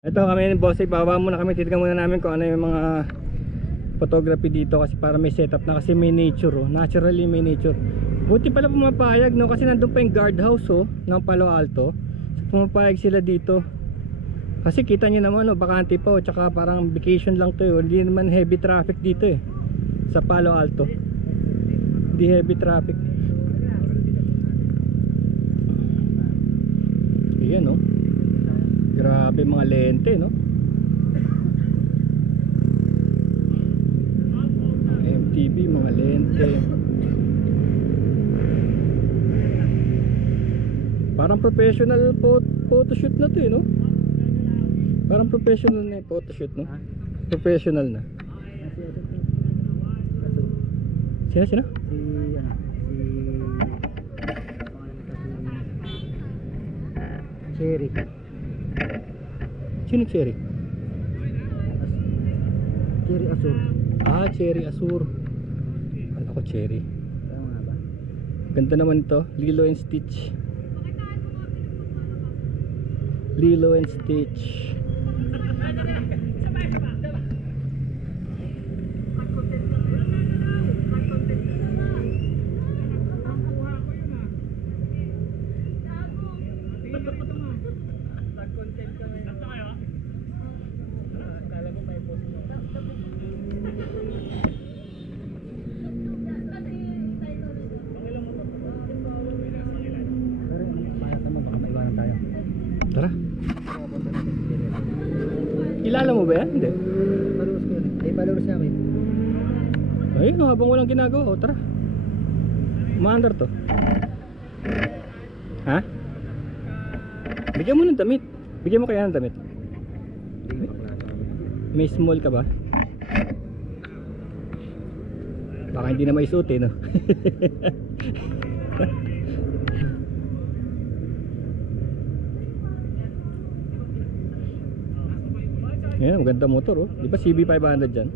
Ito kami ng boss, ibaba muna kami, titignan muna namin kung ano yung mga photography dito kasi para may setup na, kasi may nature oh, naturally may nature. Buti pala pumapayag no, kasi nandun pa yung guardhouse oh, ng Palo Alto. So, pumapayag sila dito. Kasi kita nyo naman oh, bakante pa oh, tsaka parang vacation lang to oh. Hindi naman heavy traffic dito eh, sa Palo Alto. Hindi heavy traffic. Ayan oh. Grabe mga lente no. MTV mga lente. Parang professional photoshoot na to eh no. Parang professional na yung photoshoot no. Professional na. Sino? Si ano? Cherry. Sino Cherry? Cherry Azur. Ah, Cherry Azur. Ano ko Cherry? Tama nga ba? Ganda naman ito, Lilo and Stitch. Lilo and Stitch. Tara. Kilala mo ba yan? Hindi. Followers ko yun eh. Ay, followers sa akin. Ayun no, habang walang ginagawa oh, tara. Umaandar to. Ha? Bigyan mo ng damit. Bigyan mo kaya ng damit. May small ka ba? Baka hindi na may suit eh no. Ayan, maganda motor oh. Di ba CB500 dyan?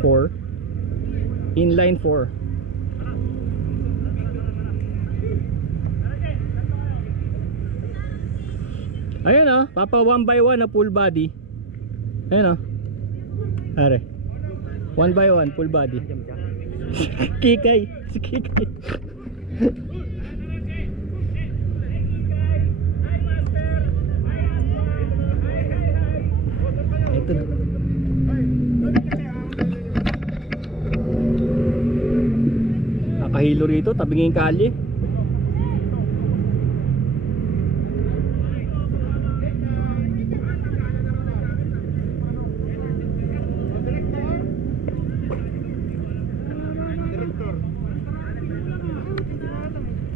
4 inline 4. Ayan oh, papa 1x1 na full body. Ayan oh. Are 1x1 full body. Kikay. Si Kikay. Ito na. Nakahilo rito, tabing yung kalye.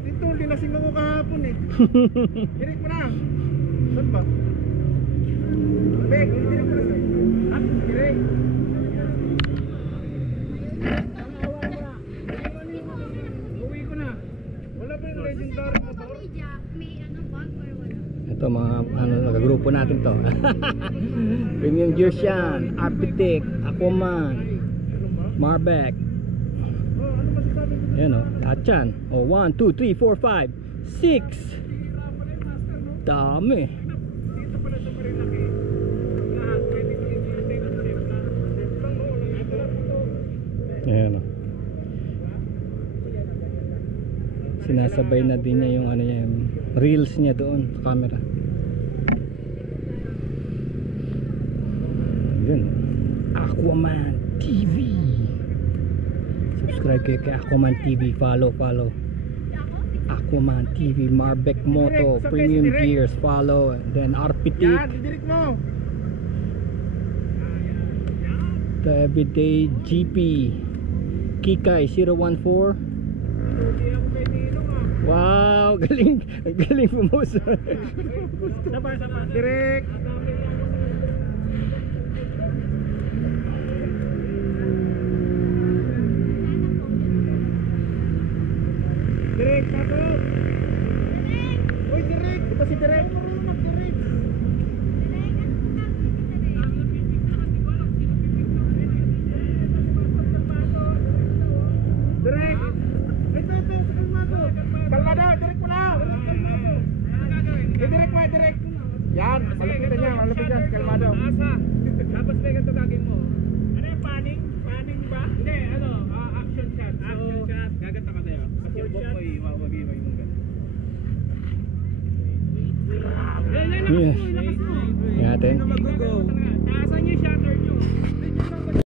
Dito, linasing ako kahapon eh. Direct mo na. Saan ba? Bek, direct mo na sa'yo. Ha? Direct. Uwi ko na. Wala ba yung legendary motor? Ito mga ano, nagagrupo natin to. Premium Gears yan, Arpitic, Aquaman, Marbeck. Yan o, lahat yan. O, 1, 2, 3, 4, 5, 6. Dami. Ayan o. Sinasabay na din niya yung ano niya, yung reels niya doon sa camera. Yun, Aquaman TV. Subscribe kayo kay Aquaman TV. Follow Aquaman TV. Marbeck Moto, Premium Gears. Follow. And then Arpitic. Yan, direct mo. The Everyday GP. Kikay 014. Wow, galing pumus. Sapa. Direct. Direct, Pato. Uy, direct. Ito si direct. Direct. Ito, kalmado. Kalmado, direct mo na. Kalmado. Ano gagawin? direct mo, direct. Yan, malapit niya, malapit niya, kalmado. Asa. Tapos may ganito gagawin mo. Ano yung panning? Panning ba? Hindi, ano, action shot. Action shot. Gaganta ka tayo. Kasi yung buhok mo iwawagi mo yung ganito. Yeah. Yan natin. Taasan niyo yung shutter niyo.